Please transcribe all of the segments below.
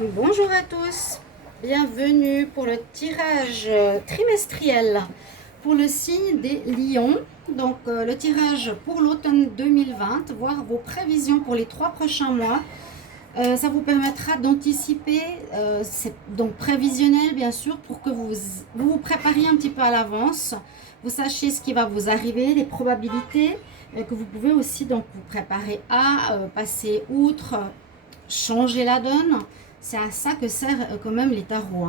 Bonjour à tous, bienvenue pour le tirage trimestriel pour le signe des lions. Donc le tirage pour l'automne 2020, voir vos prévisions pour les 3 prochains mois. Ça vous permettra d'anticiper, c'est donc prévisionnel bien sûr, pour que vous prépariez un petit peu à l'avance, vous sachiez ce qui va vous arriver, les probabilités, que vous pouvez aussi donc vous préparer à passer outre, changer la donne. C'est à ça que servent quand même les tarots,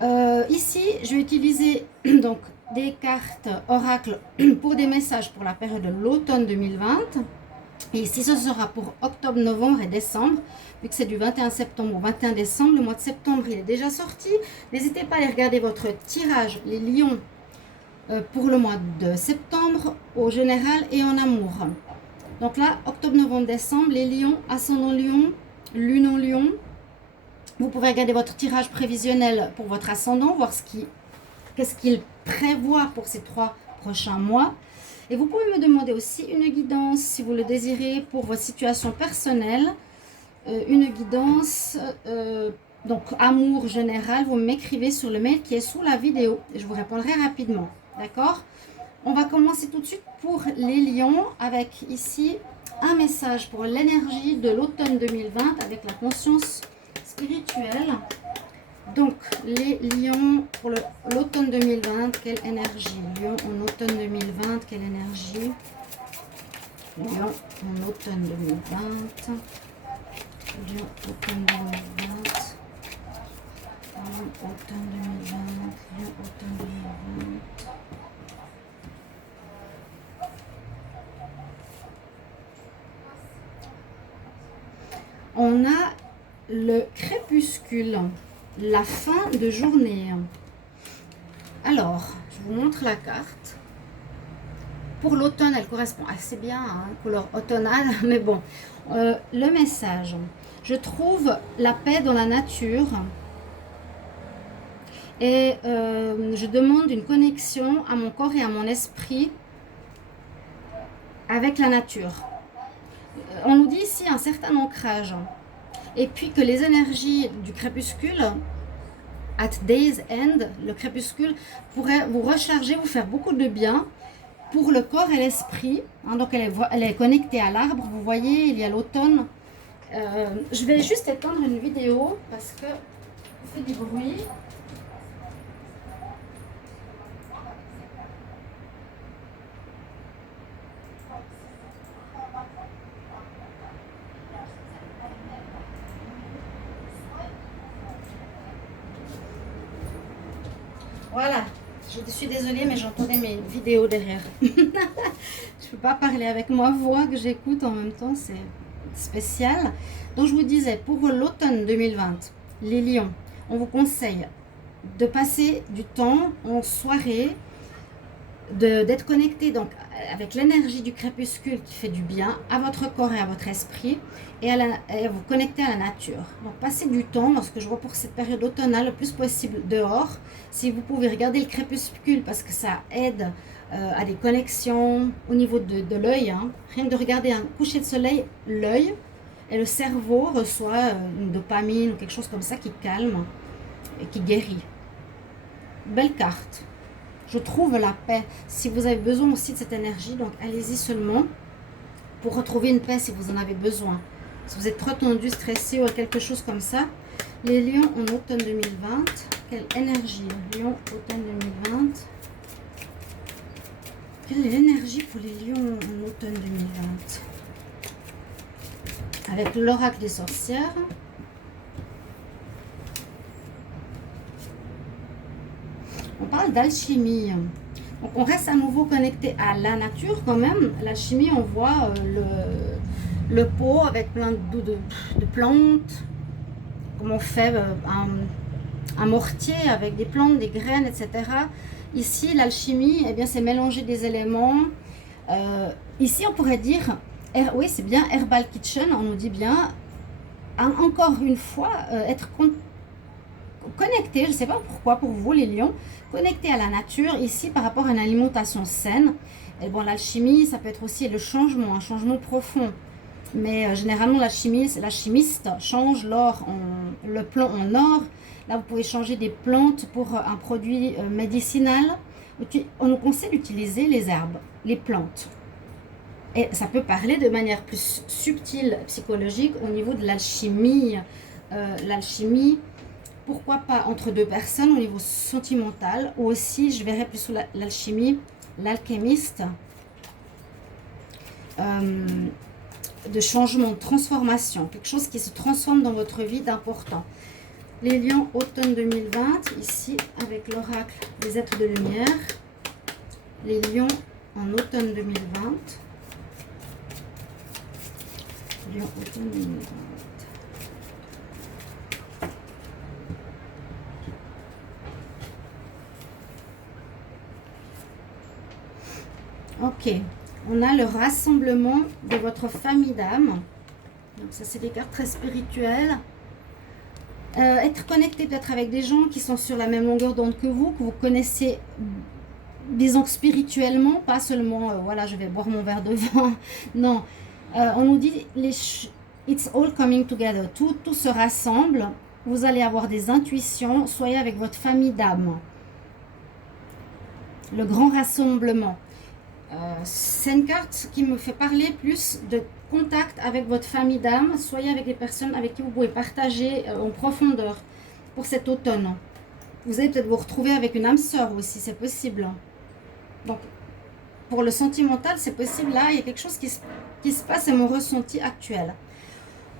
hein. Ici, je vais utiliser donc des cartes oracle pour des messages pour la période de l'automne 2020. Et ici, ce sera pour octobre, novembre et décembre. Vu que c'est du 21 septembre au 21 décembre, le mois de septembre, il est déjà sorti. N'hésitez pas à aller regarder votre tirage, les lions, pour le mois de septembre, au général et en amour. Donc là, octobre, novembre, décembre, les lions, ascendant lion, lune en lion. Vous pouvez regarder votre tirage prévisionnel pour votre ascendant, voir qu'est-ce qu'il prévoit pour ces 3 prochains mois. Et vous pouvez me demander aussi une guidance, si vous le désirez, pour votre situation personnelle. Une guidance, donc amour général, vous m'écrivez sur le mail qui est sous la vidéo. Je vous répondrai rapidement, d'accord? On va commencer tout de suite pour les lions, avec ici un message pour l'énergie de l'automne 2020, avec la conscience spirituelle. Donc, les lions pour l'automne 2020, quelle énergie? Lion en automne 2020, quelle énergie? Lion en automne 2020. Lion automne 2020. Lion automne 2020. Lion automne 2020. On a le crépuscule, la fin de journée. Alors, je vous montre la carte. Pour l'automne, elle correspond assez bien, hein, couleur automnale, mais bon. Le message, je trouve la paix dans la nature et je demande une connexion à mon corps et à mon esprit avec la nature. On nous dit ici un certain ancrage. Et puis que les énergies du crépuscule, at day's end, le crépuscule, pourrait vous recharger, vous faire beaucoup de bien pour le corps et l'esprit. Hein, donc elle est connectée à l'arbre. Vous voyez, il y a l'automne. Je vais juste éteindre une vidéo parce que ça fait du bruit. Voilà, je suis désolée, mais j'entendais mes vidéos derrière. Je ne peux pas parler avec ma voix que j'écoute en même temps, c'est spécial. Donc je vous disais, pour l'automne 2020, les lions, on vous conseille de passer du temps en soirée, d'être connecté donc avec l'énergie du crépuscule qui fait du bien à votre corps et à votre esprit et à vous connecter à la nature. Donc passez du temps, ce que je vois pour cette période automnale, le plus possible dehors. Si vous pouvez regarder le crépuscule parce que ça aide à des connexions au niveau de l'œil, hein. Rien que de regarder un coucher de soleil, l'œil et le cerveau reçoit une dopamine ou quelque chose comme ça qui calme et qui guérit. Belle carte. Je trouve la paix. Si vous avez besoin aussi de cette énergie, donc allez-y seulement pour retrouver une paix si vous en avez besoin. Si vous êtes trop tendu, stressé ou quelque chose comme ça. Les lions en automne 2020, quelle énergie? Lion automne 2020. Quelle est l'énergie pour les lions en automne 2020? Avec l'oracle des sorcières. On parle d'alchimie. Donc on reste à nouveau connecté à la nature quand même. L'alchimie, on voit le pot avec plein de plantes. Comme on fait un mortier avec des plantes, des graines, etc. Ici, l'alchimie, eh bien, c'est mélanger des éléments. Ici, on pourrait dire, oui, c'est bien Herbal Kitchen, on nous dit bien, encore une fois, être connecté, je ne sais pas pourquoi, pour vous les lions, connecté à la nature, ici par rapport à une alimentation saine. Et bon, l'alchimie, ça peut être aussi le changement, un changement profond. Mais généralement, l'alchimiste change le plomb en or. Là, vous pouvez changer des plantes pour un produit médicinal. On nous conseille d'utiliser les herbes, les plantes. Et ça peut parler de manière plus subtile, psychologique, au niveau de l'alchimie. L'alchimie, pourquoi pas entre deux personnes au niveau sentimental, ou aussi, je verrais plus sous l'alchimie, l'alchimiste, de changement, de transformation, quelque chose qui se transforme dans votre vie d'important. Les lions automne 2020, ici avec l'oracle des êtres de lumière. Les lions en automne 2020. Lions automne 2020. Ok, on a le rassemblement de votre famille d'âmes. Donc ça, c'est des cartes très spirituelles. Être connecté peut-être avec des gens qui sont sur la même longueur d'onde que vous connaissez, disons spirituellement, pas seulement, voilà, je vais boire mon verre de vin. Non, on nous dit, it's all coming together. Tout se rassemble. Vous allez avoir des intuitions. Soyez avec votre famille d'âmes. Le grand rassemblement. C'est une carte qui me fait parler plus de contact avec votre famille d'âme. Soyez avec des personnes avec qui vous pouvez partager en profondeur pour cet automne. Vous allez peut-être vous retrouver avec une âme sœur aussi, c'est possible. Donc, pour le sentimental, c'est possible. Là, il y a quelque chose qui se passe, c'est mon ressenti actuel.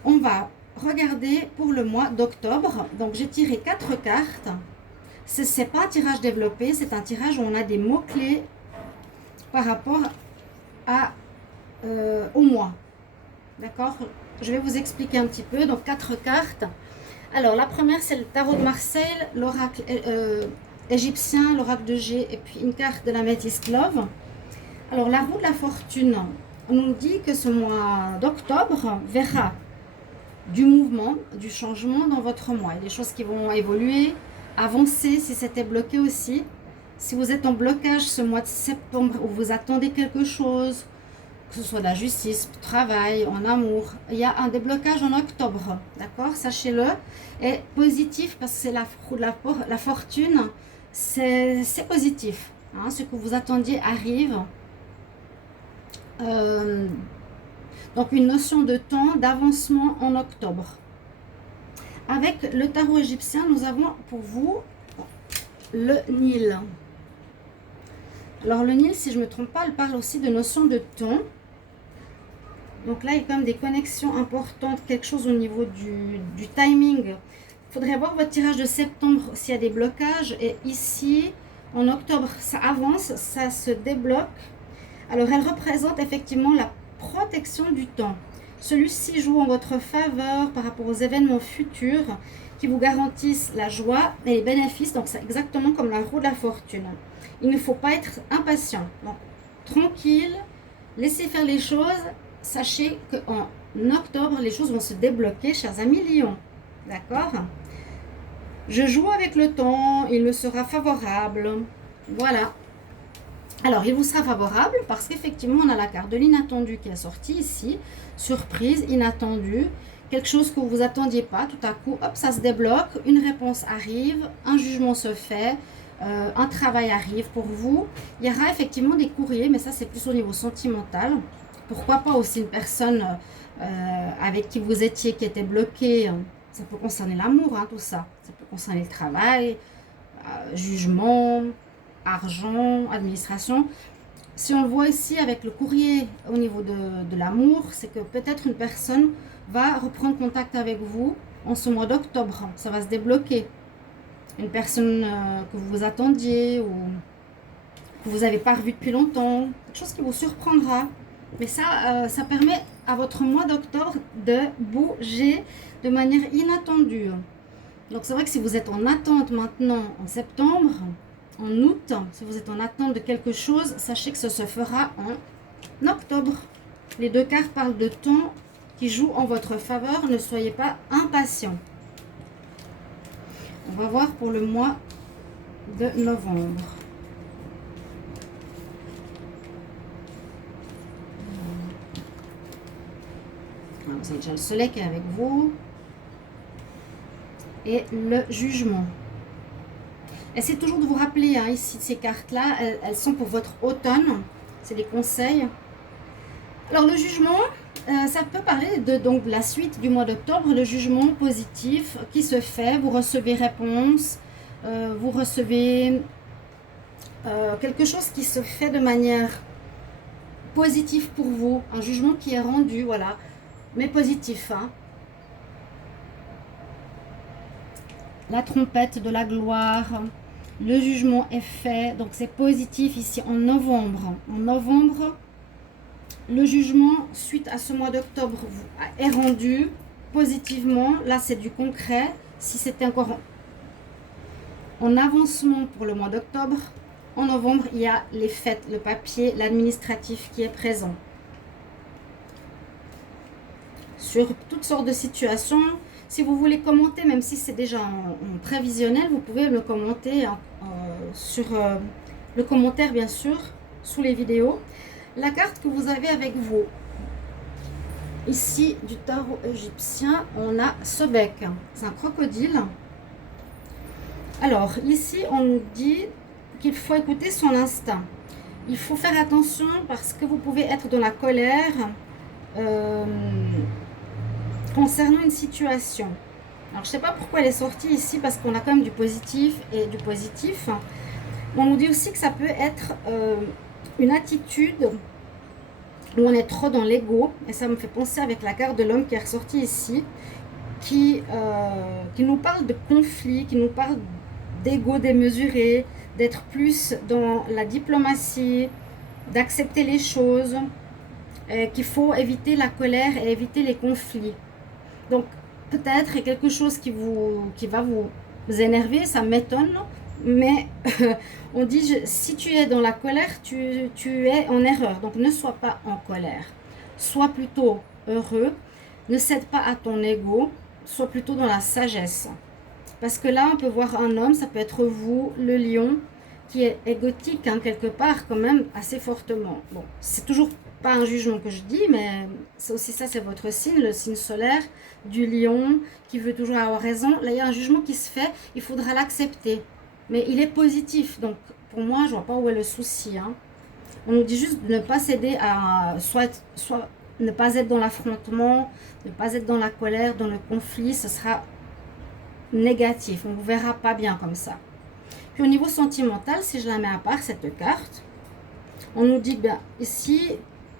On va regarder pour le mois d'octobre. Donc, j'ai tiré 4 cartes. Ce n'est pas un tirage développé, c'est un tirage où on a des mots-clés par rapport au mois. D'accord? Je vais vous expliquer un petit peu. Donc, 4 cartes. Alors, la première, c'est le tarot de Marseille, l'oracle égyptien, l'oracle de G, et puis une carte de la Métis Clove. Alors, la roue de la fortune, on nous dit que ce mois d'octobre verra du mouvement, du changement dans votre mois. Il y a des choses qui vont évoluer, avancer si c'était bloqué aussi. Si vous êtes en blocage ce mois de septembre où vous attendez quelque chose, que ce soit de la justice, travail, en amour, il y a un déblocage en octobre, d'accord? Sachez-le. Et positif parce que c'est la fortune, c'est positif. Hein, ce que vous attendiez arrive. Donc une notion de temps, d'avancement en octobre. Avec le tarot égyptien, nous avons pour vous le Nil. Alors le Nil, si je ne me trompe pas, elle parle aussi de notion de temps. Donc là, il y a quand même des connexions importantes, quelque chose au niveau du timing. Il faudrait voir votre tirage de septembre s'il y a des blocages. Et ici, en octobre, ça avance, ça se débloque. Alors elle représente effectivement la protection du temps. Celui-ci joue en votre faveur par rapport aux événements futurs qui vous garantissent la joie et les bénéfices. Donc c'est exactement comme la roue de la fortune. Il ne faut pas être impatient. Donc, tranquille, laissez faire les choses. Sachez qu'en octobre, les choses vont se débloquer, chers amis Lions. D'accord? Je joue avec le temps, il me sera favorable. Voilà. Alors, il vous sera favorable parce qu'effectivement, on a la carte de l'inattendu qui est sortie ici. Surprise, inattendu. Quelque chose que vous attendiez pas, tout à coup, hop, ça se débloque. Une réponse arrive, un jugement se fait. Un travail arrive pour vous. Il y aura effectivement des courriers, mais ça c'est plus au niveau sentimental. Pourquoi pas aussi une personne avec qui vous étiez, qui était bloquée. Ça peut concerner l'amour, hein, tout ça. Ça peut concerner le travail, jugement, argent, administration. Si on le voit ici avec le courrier au niveau de l'amour, c'est que peut-être une personne va reprendre contact avec vous en ce mois d'octobre. Ça va se débloquer. Une personne que vous attendiez ou que vous n'avez pas revu depuis longtemps, quelque chose qui vous surprendra. Mais ça, ça permet à votre mois d'octobre de bouger de manière inattendue. Donc c'est vrai que si vous êtes en attente maintenant en septembre, en août, si vous êtes en attente de quelque chose, sachez que ça se fera en octobre. Les 2 cartes parlent de temps qui joue en votre faveur. Ne soyez pas impatients. On va voir pour le mois de novembre. Vous avez déjà le soleil qui est avec vous. Et le jugement. Essayez toujours de vous rappeler, hein, ici, ces cartes-là, elles sont pour votre automne. C'est des conseils. Alors, le jugement, ça peut parler de donc, la suite du mois d'octobre, le jugement positif qui se fait. Vous recevez réponse, vous recevez quelque chose qui se fait de manière positive pour vous. Un jugement qui est rendu, voilà, mais positif, hein. La trompette de la gloire, le jugement est fait, donc c'est positif ici en novembre. En novembre, le jugement suite à ce mois d'octobre est rendu positivement. Là, c'est du concret. Si c'était encore en avancement pour le mois d'octobre, en novembre, il y a les fêtes, le papier, l'administratif qui est présent. Sur toutes sortes de situations. Si vous voulez commenter, même si c'est déjà en prévisionnel, vous pouvez le commenter sur le commentaire, bien sûr, sous les vidéos. La carte que vous avez avec vous, ici, du tarot égyptien, on a ce bec. C'est un crocodile. Alors, ici, on nous dit qu'il faut écouter son instinct. Il faut faire attention parce que vous pouvez être dans la colère concernant une situation. Alors, je ne sais pas pourquoi elle est sortie ici, parce qu'on a quand même du positif et du positif. On nous dit aussi que ça peut être une attitude où on est trop dans l'ego. Et ça me fait penser avec la carte de l'homme qui est ressortie ici, qui nous parle de conflit, qui nous parle d'ego démesuré, d'être plus dans la diplomatie, d'accepter les choses, qu'il faut éviter la colère et éviter les conflits. Donc, peut-être quelque chose qui va vous énerver, ça m'étonne, mais on dit, si tu es dans la colère, tu es en erreur. Donc, ne sois pas en colère. Sois plutôt heureux. Ne cède pas à ton ego. Sois plutôt dans la sagesse. Parce que là, on peut voir un homme, ça peut être vous, le lion, qui est égotique, hein, quelque part, quand même, assez fortement. Bon, c'est toujours pas un jugement que je dis, mais c'est aussi ça, c'est votre signe, le signe solaire du lion, qui veut toujours avoir raison. Là, il y a un jugement qui se fait, il faudra l'accepter. Mais il est positif, donc pour moi, je vois pas où est le souci, hein. On nous dit juste de ne pas céder à soit ne pas être dans l'affrontement, ne pas être dans la colère, dans le conflit, ce sera négatif, on ne vous verra pas bien comme ça. Puis au niveau sentimental, si je la mets à part, cette carte, on nous dit que ici,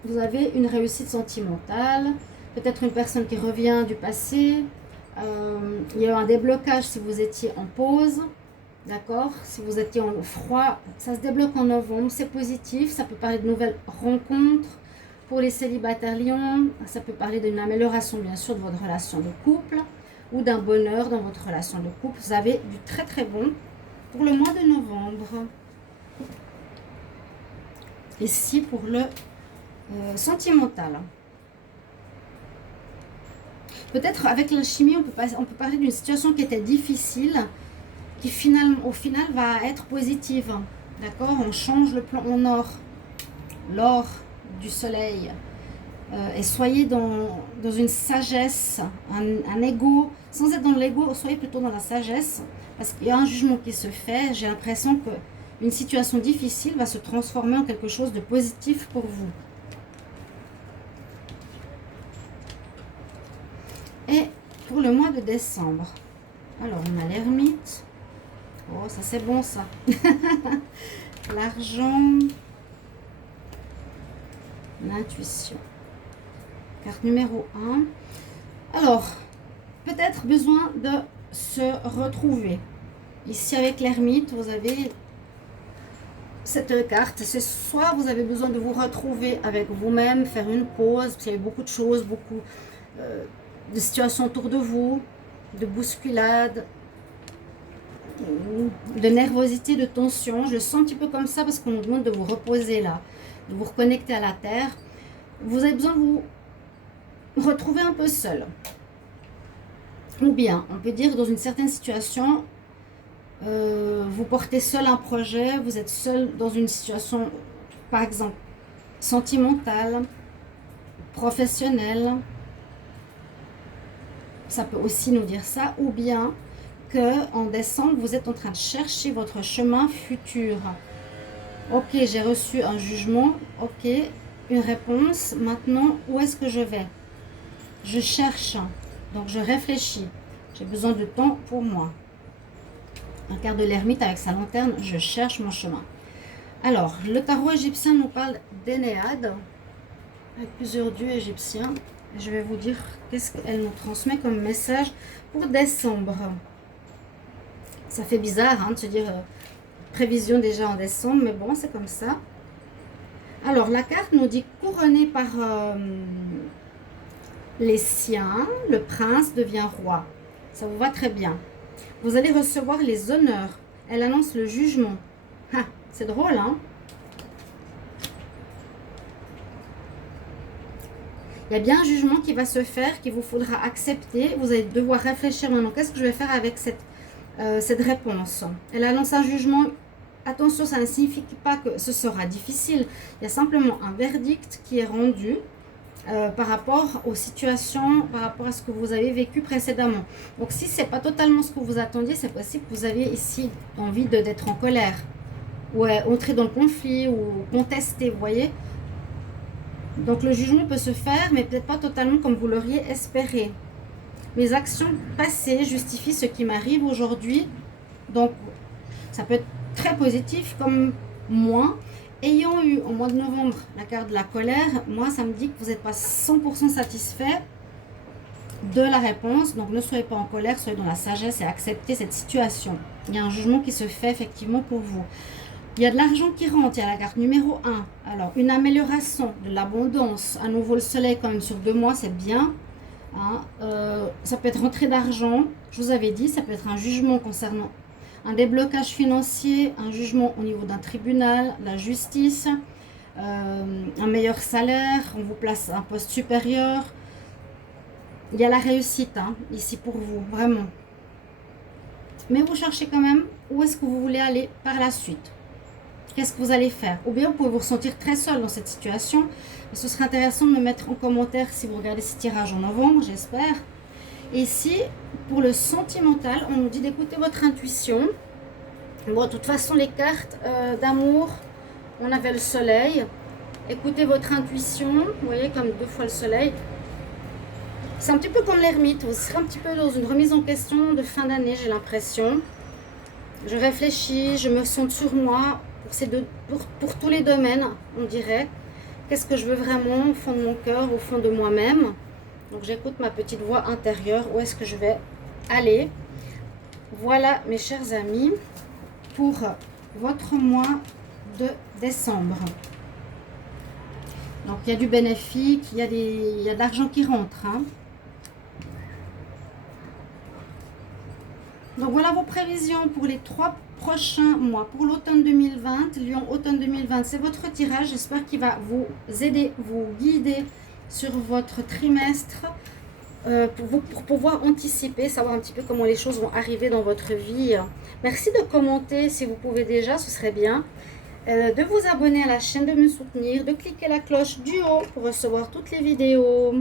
vous avez une réussite sentimentale, peut-être une personne qui revient du passé, il y a eu un déblocage si vous étiez en pause, d'accord? Si vous étiez en froid, ça se débloque en novembre, c'est positif, ça peut parler de nouvelles rencontres. Pour les célibataires lions, ça peut parler d'une amélioration bien sûr de votre relation de couple ou d'un bonheur dans votre relation de couple. Vous avez du très très bon pour le mois de novembre. Ici pour le sentimental. Peut-être avec l'alchimie, on peut parler d'une situation qui était difficile, qui au final va être positive. D'accord? On change le plan en or. L'or du soleil. Et soyez dans une sagesse, un ego, sans être dans l'ego, soyez plutôt dans la sagesse, parce qu'il y a un jugement qui se fait. J'ai l'impression qu'une situation difficile va se transformer en quelque chose de positif pour vous. Et pour le mois de décembre, alors on a l'ermite. Oh, ça c'est bon ça. L'argent, l'intuition. Carte numéro 1. Alors, peut-être besoin de se retrouver. Ici, avec l'ermite, vous avez cette carte. C'est soit vous avez besoin de vous retrouver avec vous-même, faire une pause, parce qu'il y a beaucoup de choses, beaucoup de situations autour de vous, de bousculades, de nervosité, de tension. Je le sens un petit peu comme ça parce qu'on nous demande de vous reposer là, de vous reconnecter à la terre. Vous avez besoin de vous retrouver un peu seul. Ou bien, on peut dire dans une certaine situation, vous portez seul un projet, vous êtes seul dans une situation, par exemple, sentimentale, professionnelle. Ça peut aussi nous dire ça, ou bien que en décembre, vous êtes en train de chercher votre chemin futur. Ok, j'ai reçu un jugement, ok, une réponse. Maintenant, où est-ce que je vais? Je cherche, donc je réfléchis. J'ai besoin de temps pour moi. Un quart de l'ermite avec sa lanterne, je cherche mon chemin. Alors, le tarot égyptien nous parle d'Énéade, avec plusieurs dieux égyptiens. Je vais vous dire qu'est-ce qu'elle nous transmet comme message pour décembre. Ça fait bizarre hein, de se dire prévision déjà en décembre, mais bon, c'est comme ça. Alors, la carte nous dit couronné par les siens, le prince devient roi. Ça vous va très bien. Vous allez recevoir les honneurs. Elle annonce le jugement. Ah, c'est drôle, hein? Il y a bien un jugement qui va se faire, qu'il vous faudra accepter. Vous allez devoir réfléchir maintenant. Qu'est-ce que je vais faire avec cette réponse? Elle annonce un jugement. Attention, ça ne signifie pas que ce sera difficile. Il y a simplement un verdict qui est rendu par rapport aux situations, par rapport à ce que vous avez vécu précédemment. Donc, si ce n'est pas totalement ce que vous attendiez, c'est possible que vous aviez ici envie d'être en colère, ou entrer dans le conflit, ou contester, vous voyez. Donc, le jugement peut se faire, mais peut-être pas totalement comme vous l'auriez espéré. Mes actions passées justifient ce qui m'arrive aujourd'hui. Donc, ça peut être très positif comme moins. Ayant eu au mois de novembre la carte de la colère, moi ça me dit que vous n'êtes pas 100% satisfait de la réponse. Donc ne soyez pas en colère, soyez dans la sagesse et acceptez cette situation. Il y a un jugement qui se fait effectivement pour vous. Il y a de l'argent qui rentre, il y a la carte numéro 1. Alors une amélioration, de l'abondance, à nouveau le soleil quand même sur 2 mois, c'est bien. Hein. Ça peut être rentrée d'argent, je vous avais dit, ça peut être un jugement concernant un déblocage financier, un jugement au niveau d'un tribunal, la justice, un meilleur salaire, on vous place à un poste supérieur. Il y a la réussite hein, ici pour vous, vraiment. Mais vous cherchez quand même où est-ce que vous voulez aller par la suite. Qu'est-ce que vous allez faire? Ou bien vous pouvez vous ressentir très seul dans cette situation. Ce serait intéressant de me mettre en commentaire si vous regardez ce tirage en novembre, j'espère. Et ici, pour le sentimental, on nous dit d'écouter votre intuition. Bon, de toute façon, les cartes d'amour, on avait le soleil. Écoutez votre intuition, vous voyez, comme 2 fois le soleil. C'est un petit peu comme l'ermite, vous serez un petit peu dans une remise en question de fin d'année, j'ai l'impression. Je réfléchis, je me sens sur moi pour tous les domaines, on dirait. Qu'est-ce que je veux vraiment au fond de mon cœur, au fond de moi-même? Donc j'écoute ma petite voix intérieure, où est-ce que je vais aller? Voilà mes chers amis, pour votre mois de décembre. Donc il y a du bénéfique, il y a de l'argent qui rentre. Hein. Donc voilà vos prévisions pour les 3 prochains mois. Pour l'automne 2020, Lion automne 2020, c'est votre tirage. J'espère qu'il va vous aider, vous guider sur votre trimestre pour pouvoir anticiper, savoir un petit peu comment les choses vont arriver dans votre vie. Merci de commenter si vous pouvez déjà, ce serait bien. De vous abonner à la chaîne, de me soutenir, de cliquer la cloche du haut pour recevoir toutes les vidéos.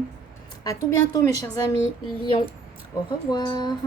À tout bientôt mes chers amis Lion. Au revoir.